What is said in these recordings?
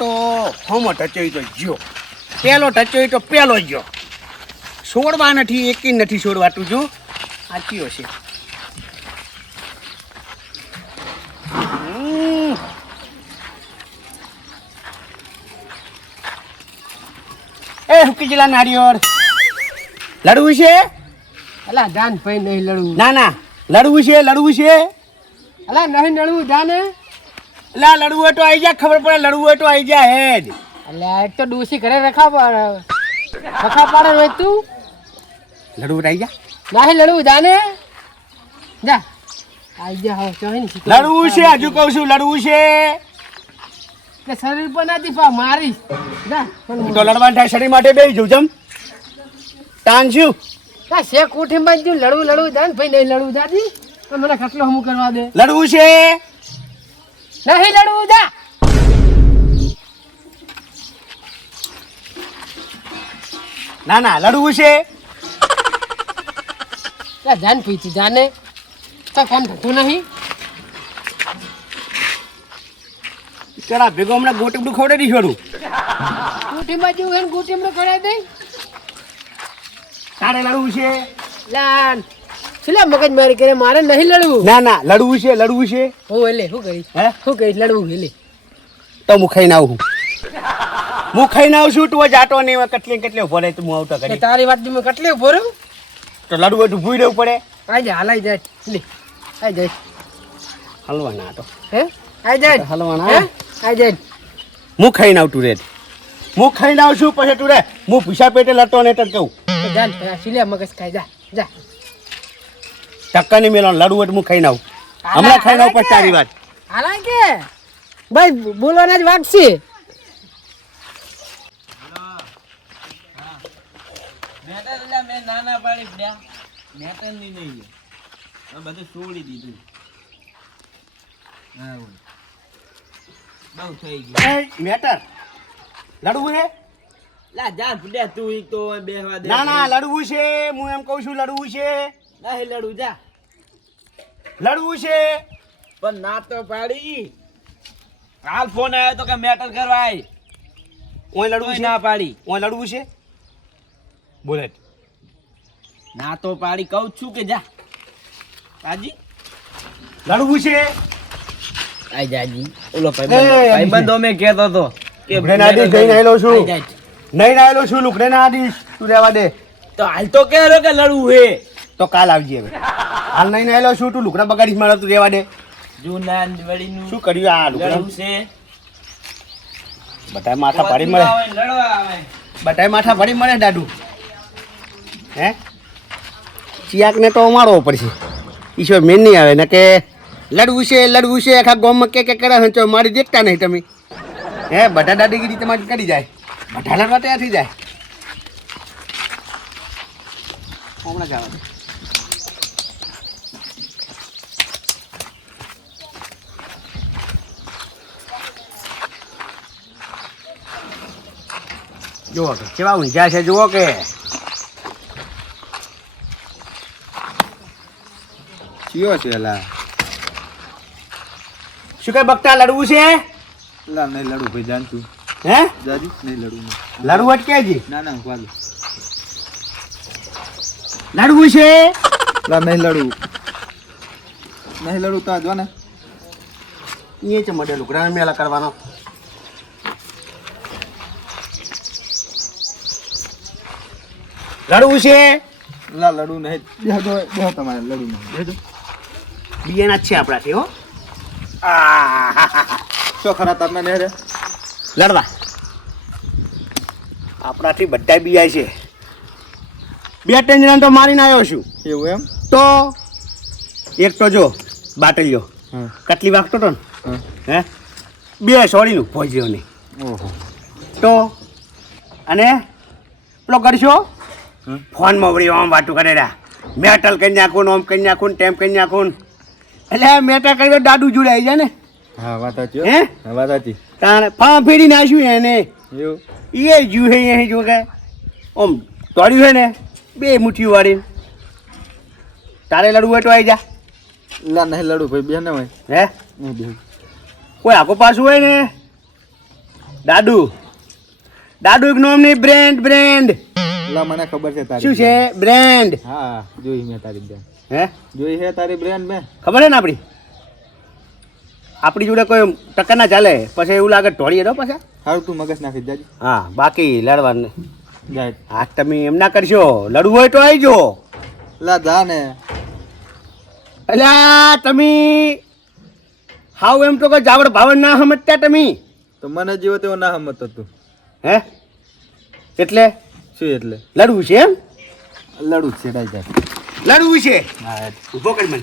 તો હોમો ટચોઈ તો જ્યો પેલો ટચોઈ તો પેલો જ્યો છોડવા નથી એકી નથી છોડવાતું જો સાચી હશે એ હુકી જલા નારિયોર લડવું છે અલા જાન ભાઈ નહીં લડવું ના ના લડવું છે અલા નહીં લડવું જાને લા લડવું હોય તો આવી જા ખબર પડે લડવું હોય તો આવી જા હેડ અલ્યા એક તો ડોસી ઘરે રખા પાડે હોય તું લડવું આવી જા નહીં લડવું જાને જા આવી જા હવે ચોહી ની લડવું છે હજુ કહું છું લડવું છે કે શરીર પર નથી પા મારી જા તો લડવાનું થાય શરીર માટે બેસી જવું જમ તાંજ્યું કા શે કોઠી માં જો લડવું જાન ભાઈ નહીં લડવું જાતી તો મને ખટલો હમું કરવા દે લડવું છે નહીં લડવું જા ના ના લડવું છે જાન પીતી જાને તો કોમ થતું નહીં ચલા ભેગો હમણાં ગોટીબડું ખવડાવી દઈશું કોઠીમાં જેવું એને કોઠીમાં કરાવી દે તારે લડવું છે લાન છેલ્લા મગજ મારી કરે મારે નહીં લડવું ના ના લડવું છે હું એટલે શું કરીશ હે શું કરીશ લડવું એટલે તો હું ખાઈને આવું હું ખાઈને આવું છું તું જાતો નહીં કેટલી ઉભો રહે તું હું આવતો કરી તારી વાત મેં કેટલી ઉભો રહ્યો તો લડવું હોય તો ભૂઈ રહેવું પડે આઈ જા હલાઈ જાય લે આઈ જાય હલવા ના તો હે આઈ જાય હલવા હે ના આઈ જાય હું ખાઈને આવતું રે હું ખાઈને આવું છું પછી તું રે હું પૂછા પેટે લડતો ને તો કહું જાન સિલે મગજ ખાઈ જા જા ટક્કા નહીં મેળવાનું લડવું હોય તો હું ખાઈને આવું હમણાં ખાઈને આવું પછી તારી વાત હાલા કે ભાઈ બોલવાના જ વાત છે મેં નાના પાડી મેટર ની નહીં બધું છોડી દીધું હા બહુ થઈ ગયું મેટર લડવું છે લા જા ફડ્યા તું ઈ તો બેહવા દે ના ના લડવું છે હું એમ કહું છું લડવું છે નહીં લડું જા લડવું છે પણ ના તો પાડી હાલ ફોન આવ્યો તો કે મેટર કરવાય ઓય લડવું છે ના પાડી ઓય લડવું છે બોલે ના તો પાડી કહું છું કે જા આજી લડવું છે આઈ જાજી ઓલો એ, ભાઈબંધો મેં કહેતો તો કે લુકડે ના દીશ જઈને આવેલો છું આઈ જાય. નહીં આવેલો છું લુકડે ના દીશ તું રહેવા દે તો હાલ તો કહે કે લડવું હે તો કાલ આવજે હવે હાલ નહીં આવેલો છું તું લુકડા બગાડીશ મારે તું રહેવા દે જૂના વળીનું શું કર્યું આ લુકડા લડવું છે બટાઈ માથા પાડી મળે લડવા આવે બટાઈ માથા પાડી મળે દાદુ હે ચિયાકને તો મારવો પડશે ઈશ્વર મેન નહીં આવે ને કે લડવું છે આખા ગામમાં કે કરે છે તો મારી દેખતા નહીં તમે હે બધા દાદાગીરી તમારી કરી જાય બધા લડવા તૈયાર થઈ જાય હમણાં જવા દે જુઓ કે કેવા ઊંઝા છે જુઓ કે ચિયો છે લા શું કઈ બકતા લડવું છે લા નહીં લડું ભાઈ જાણતું હે જાજી નહીં લડું લડવું અટકેજી ના ના વાલ લડવું છે લા નહીં લડું તો જો ને એ છે મડે લુકડા મેલા કરવાનો લડવું છે લા લડું નહીં બેહો તમારે લડું નહીં બેહો બિયાના જ છે આપણાથી હો શું ખરા તમે નહીં રે લડવા આપણાથી બધા બિયાય છે બે ત્રણ જણા તો મારીને આવ્યો છું એવું એમ તો એક તો જો બાટલીઓ હા કટલી વાગતો હતો ને હા હે બે સોડીનું ભોજ્યો નહીં ઓહો તો અને પેલો કરશો હમ. ફોનમાં વળી આમ વાતું કરે રહ્યા મેટલ કરી નાખું ને આમ કરી નાખું ને તેમ કરી નાખું ને એટલે મેટલ કરી દાદુ જોડે આવી જાય ને હા વાત સાચી હે હા વાત સાચી તારે ફા ફેરી નાખ્યું એને એવું એ જુ હે અહીં જો કે આમ તોડ્યું હે ને બે મુઠ્ઠીઓ વાળી તારે લડવું હોય તો આવી જા લા નહીં લડું ભાઈ બે ને ભાઈ હે નહીં બે કોઈ આખો પાછું હોય ને દાદુ દાદુ એક નામની બ્રેન્ડ લા મને ખબર છે તારી શું છે બ્રેન્ડ હા જોઈ મેં તારી બ્રેન્ડ હે જોઈ છે તારી બ્રેન્ડ મેં ખબર હે ને આપણી જોડે કોઈ ટક્કર ના ચાલે પછી એવું લાગે ઢોળીએ તો પછી સારું તું મગજ નાખી જાજી હા બાકી લડવાનું જાય હા તમે એમ ના કરશો લડવું હોય તો આવજો લા જા ને અલ્યા તમે હાવ એમ તો કોઈ જાવડ ભાવડ ના સમજતા તમે તો મને જેવો તેવો ના સમજતો તું હે એટલે શું એટલે લડવું છે એમ લડું જ છે ડાઈ જાય લડવું છે હા ઊભો કરી મને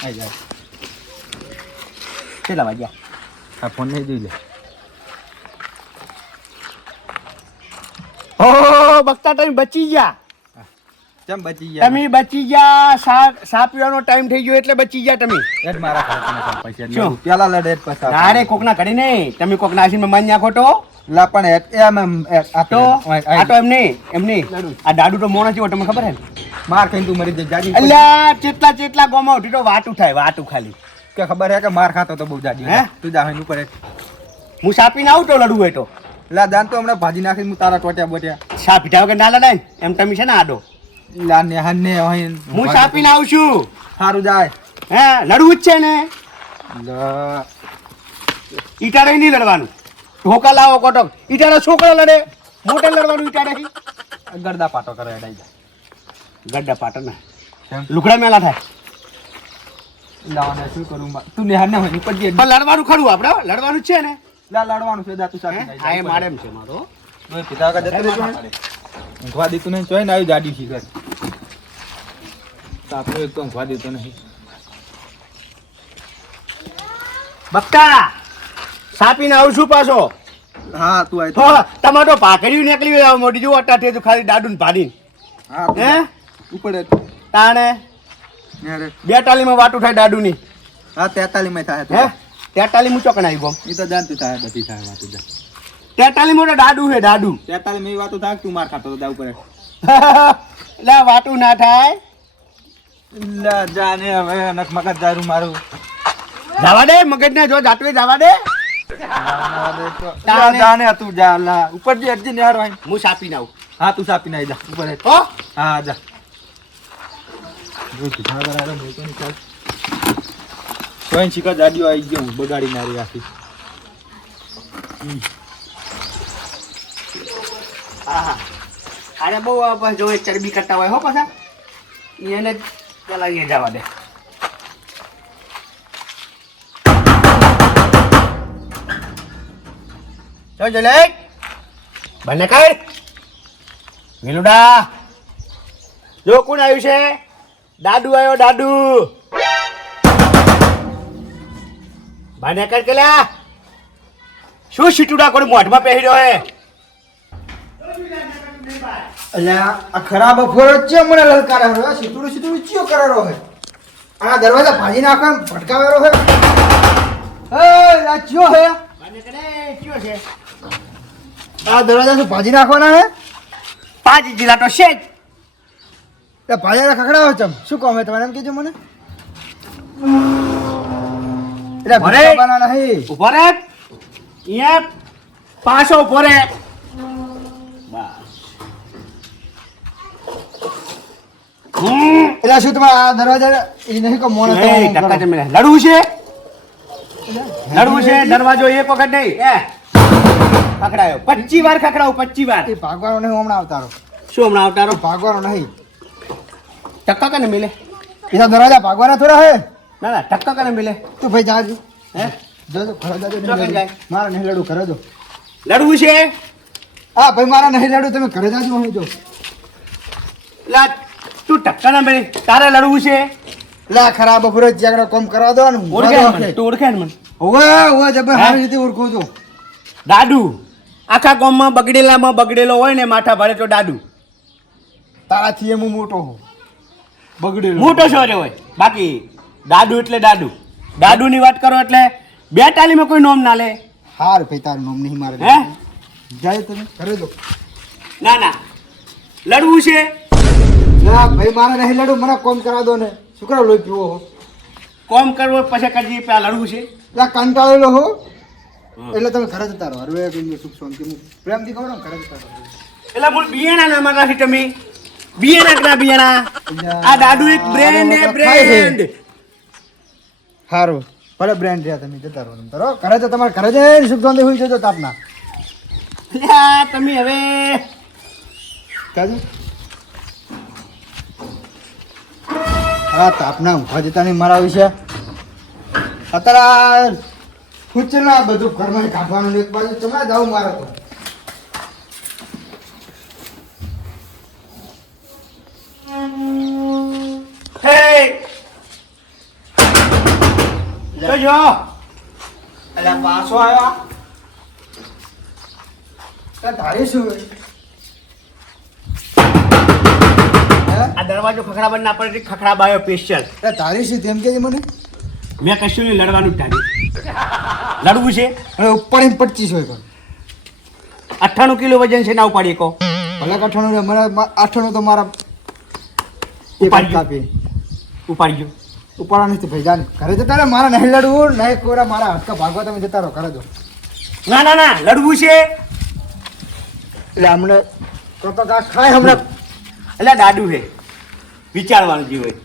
આઈ જાય કેટલા વાગ્યા આ ફોન નહીં જોઈ લે ઓ બકતા તમે બચી ગયા કેમ બચી ગયા તમે બચી ગયા સા પીવાનો ટાઈમ થઈ ગયો એટલે બચી ગયા તમે એટ મારા ખાતામાં પૈસા શું? નહીં પેલા લડે એટ પૈસા નારે કોકના ઘડી નહીં તમે કોક નાસીને માન નાખો તો લા પણ એટ એમ આ તો આ તો એમ નહીં આ દાડુ તો મોણો જેવો તમને ખબર હે ને માર ખાઈને તું મરી જાય જાજી અલ્યા ચેટલા ગોમાં ઉઠી તો વાતું થાય વાતું ખાલી કે ખબર હે કે માર ખાતો તો બહુ જાજી હે? તું જા ઉપર હેઠ. હું સાપીને આવું તો લડવું હોય તો લા દાન તો હમણાં ભાજી નાખી હું તારા ટોટ્યા બોટ્યા સા પીઠા વગર ના લડાય ને એમ તમે છે ને આડો લા ને હન્ને હું સાપીને આવું છું સારું જાય હે લડવું જ છે ને લા ઈટાડે નહીં લડવાનું ઢોકા લાવો કોટક ઈટાડે છોકરો લડે મોટે લડવાનું ઈટાડે ગરદા પાટો કરે એડાઈ જાય ગड्ढा પાટો ને કેમ? લુકડા મેલા થાય લાવાને શું કરું તું ને હન્ને હોય ની પડી પણ લડવાનું ખરું આપણે હો, લડવાનું જ છે ને લા લડવાનું છે દા તું સાથે હે? આ એ મારે એમ છે મારો ઓય પિતા કા જતો રહેજો ને ઊંઘવા દીધું નહીં ચોય ને આવી જાડી થી ઘર તાપનો એક તો ઊંઘવા દીધો નહીં બક્કા સાપીને આવું છું પાછો હા તું આય હો તમારે તો ભાખરીયું નીકળી ગયો મોટી જો અટ્ટા તો ખાલી દાડું ભાડીને હા હે ઉપર તાણે ને રે 42 માં વાટું થાય દાડુની હા 43 માં થાય હે 43 માં ચોકણ આવી ગયો એ તો જાણતું થાય બધી થાય વાત જા 43 માં તો દાડુ છે દાડુ 43 માં વાતો થાય તું માર ખાતો તો દા ઉપર લે વાટું ના થાય લા જાને હવે નક મગજ દારૂ મારું જવા દે મગજ ને જો જાતવે જવા દે લા જાને તું જા લા ઉપર જે અરજી ને હાર હોય હું સાપીને આવું હા તું સાપી નાઈ જા ઉપર હેઠ. હો હા જા જો તું ભાગા રાડો મેં તો ચાલ કોઈ શીખા જાડીઓ આવી ગયો હું બગાડી મારી આખી હા અરે બહુ બસ જો એ ચરબી કરતા હોય હો પાછા એને પેલા એ જવા દે ચલ જલે બને કર મિલુડા જો કોણ આવ્યું છે દાદુ આવ્યો દાદુ બને કર કેલા શું સીટુડા કોણ મોઢમાં પહેર્યો હે અલ્યા આ ખરાબ અફોરો છે મને લલકારે હવે સીધું સીધું ચિયો કરેલો હે આ દરવાજા ભાજી નાખવા ભટકાવેલો હે એ લા ચિયો હે બને કરે કયો છે આ દરવાજા શું ભાજી નાખવાના હે 5 જિલ્લા તો છે જ એ ભાજીના ખખડાવો ચમ શું કહો હે તમારે એમ કીધું મને એટલે અરે! ભટકાવાના નહીં ઉભો રે અહીંયા પાછો ઉભો રે એટલે શું તમારે આ દરવાજા એ નહીં કહો મોને તો આમ કરો. લડવું છે દરવાજો એક વખત નહીં ખખડાયો 25 વાર ખખડાવું 25 વાર એ ભાગવાનો નહીં હું હમણાં આવતારો શું હમણાં આવતારો ભાગવાનો નહીં ટક્કા કને મિલે એ તો દરવાજા ભાગવાના થોડા હે ના ના ટક્કા કને મિલે તું ભાઈ જાજો હે જોજો ઘરે જાજો નહીં ચોકન લડું. જાય. મારા નહીં લડું ઘરે જો લડવું છે હા ભાઈ મારા નહીં લડું તમે ઘરે જાજો અહીં જો લા તું ટક્કા ના મિલે તારે લડવું છે લા ખરાબ અફરો જ્યાં કોમ કરવા દો ને ઓળખે ને મને? તું ઓળખે ને મને ઓવે ઓવે જબર હે? સારી રીતે ઓળખું છું દાદુ આખા ગામમાં બગડેલામાં બગડેલો હોય ને માથા ભાડે તો દાદુ તારાથી એમ હું મોટો હું બગડેલો મોટો શોરે હોય બાકી દાદુ એટલે દાદુ દાદુની વાત કરો એટલે 42 માં કોઈ નોમ ના લે હાર ભાઈ તારું નામ નહીં મારે હે જાય તમે ઘરે જો ના ના લડવું છે ના ભાઈ મારે નહીં લડું મને કોમ કરા દો ને શું કરો લોહી પીવો હો કોમ કરવો પછી કરજી પેલા લડવું છે લા કંટાળેલો હો એટલે તમે ઘરે જતા રહો હવે કઈ સુખ શાંતિ હું પ્રેમથી કહું ને ઘરે જતા રહો એટલે બોલ બિયાણા ના મારા નથી તમે બિયાણા ના બિયાણા આ દાદુ એક બ્રેન્ડ એ બ્રેન્ડ સારું ભલે બ્રેન્ડ રહ્યા તમે જતા રહો તમે રહો ઘરે તો તમારે ઘરે જઈને સુખ શાંતિ હોઈ જજો તાપના અલ્યા તમે હવે કાજુ હા તાપના ઊંઘવા જતા નહીં મારા વિશે અત્યારે પૂછના બધું ઘરમાં કાઢવાનું ને એક બાજુ તમે જાવ મારે તો હે જોજો અલ્યા પાછો આવ્યા તારે શું હે? આ દરવાજો ખખડાબંધ ના પડે ખખડાબાયો સ્પેશિયલ તારી શું તેમ કે મને મેં કશું નહીં લડવાનું ટાળ્યું લડવું છે હવે ઉપર 25 હોય પણ 98 કિલો વજન છે ના ઉપાડી કો ભલે કાઠાણું ને મને 98 તો મારા ઉપાડી કાપી ઉપાડી ગયો ઉપાડા નથી ભાઈ જાન ઘરે જતા રહો મારા નહીં લડવું નહીં કોરા મારા હટકા ભાગવા તમે જતા રહો ઘરે જો ના ના ના લડવું છે એટલે હમણે તો ખાય હમણાં એટલે દાદુ છે વિચારવાનું જીવ હોય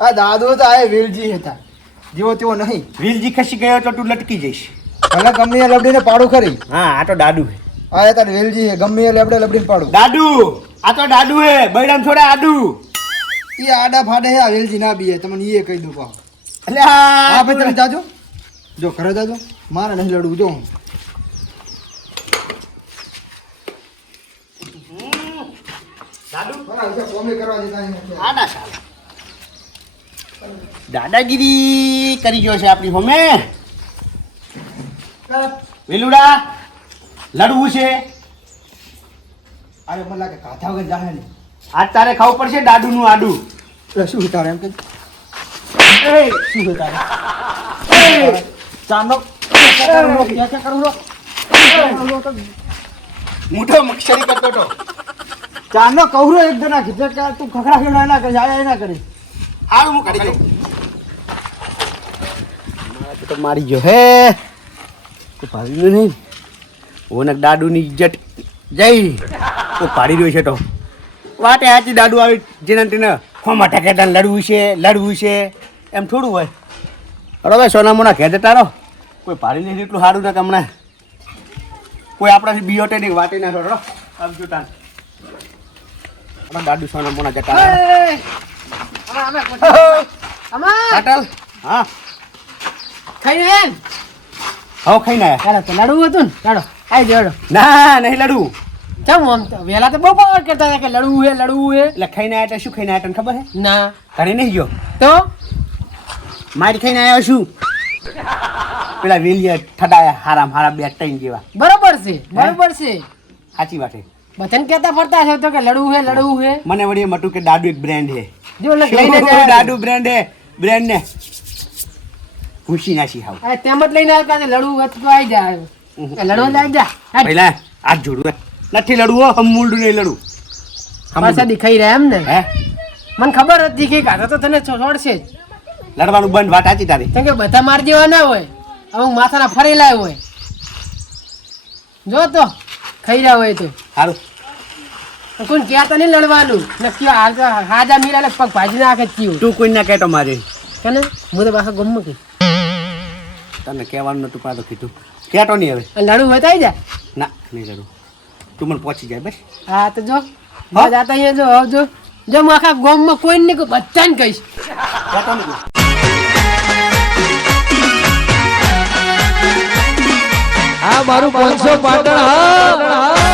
આ દાદુ તો આ વેલજી હતા જેવો તેવો નહીં વિલજી ખસી ગયો તો તું લટકી જઈશ ભલે ગમે એ લબડીને પાડું ખરી હા આ તો દાદુ છે આ તાર વેલજી છે ગમે એ લબડીને પાડું દાદુ આ તો દાદુ હે બૈરામ છોડા આદુ એ આડા ફાડે છે આ વેલજી ના બીએ તમને એ કહી દઉં પાછું એટલે હા ભાઈ તમે જાજો જો ઘરે જાજો મારે નહીં લડવું જો દાદુ બરાબર છે કોમી કરવા દેતા નહીં આના સાલા દાદાગીરી કરી ગયો છે આપણી હોમે વેલુડા લડવું છે અરે મને લાગે કાથા વગર જાહે નહીં આજ તારે ખાવું પડશે દાદુનું આડું એટલે શું તારે એમ કે શું તારે ચાનો ક્યાં કરું રો મોટો મક્ષરી કરતો તો ચાનો કહું એક જણા કીધે કે તું ખખડા ખેડા ના કરી આયા ના કરી હાલ હું કાઢી લઉં તો મારી ગયો હે કોઈ ભાવ્યું નહીં ઓનક દાદુની ઇજ્જત જઈ કોઈ પાડી રહ્યો છે તો વાટે હાચી દાદુ આવી જેના તેને ખોમાં ઠકેટા લડવું છે એમ થોડું હોય બરાબર સોના મોના ઘેર જતા રહો કોઈ પાડી નહીં એટલું સારું ને કે હમણાં કોઈ આપણાથી બીઓટે નહીં વાટી ના છોડો આમ જોતા દાદુ સોના મોના જતા રહો. પાટલ હા ખાઈને હવે ખાઈને આયા ચાલો તો લડવું હતું ને ચાલો આવી જાડો ના નહીં લડવું કેમ આમ તો વહેલા તો બહુ પાવર કરતા હતા કે લડવું હે એટલે ખાઈને આવ્યા તો શું ખાઈને આવ્યા તને ખબર હે ના ઘરે નહીં ગયો તો મારી ખાઈને આવ્યો શું પેલા વેલીએ ઠડાયા હારા બે ત્રણ જેવા બરોબર છે સાચી વાત છે બધાને કહેતા ફરતા છે તો કે લડવું હે મને વળી એમ હતું કે દાદુ એક બ્રેન્ડ છે જો એટલે લઈને જાય દાદુ બ્રેન્ડ હે બ્રેન્ડ ને ખુશી નાસી હાવ અરે તેમ જ લઈને આવતા છે લડવું હતું તો આવી જાય લડવા લાગ જા પહેલા હાથ જોડવું નથી લડવું હમ મૂળું નહીં લડવું પાછા દેખાઈ રહ્યા એમ ને હે મને ખબર હતી કે કાકા તો તને છોડશે જ લડવાનું બંધ વાત સાચી તારી કેમ કે બધા માર જેવા ના હોય અમુક માથાના ફરેલા હોય જો તો ખાઈ રહ્યા હોય તો સારું કોઈ કહેતા નહીં લડવાનું નક્કી હાલ તો હાજા મીરા પગ ભાજી નાખે થયું તું કોઈ ના કહેતો મારે કે ને હું તો પાછા ગમમાં કઈ તને કહેવાનું નતું પણ આ તો કીધું કહેતો નહીં હવે લડવું હોય તો આવી જા ના નહીં લડવું તું મને પહોંચી જાય બસ હા તો જો જાતા અહીંયા જો જો હું આખા ગામમાં કોઈ નહીં બધાને કહીશ કહેતો નહીં આ મારું 500 પાટણ હા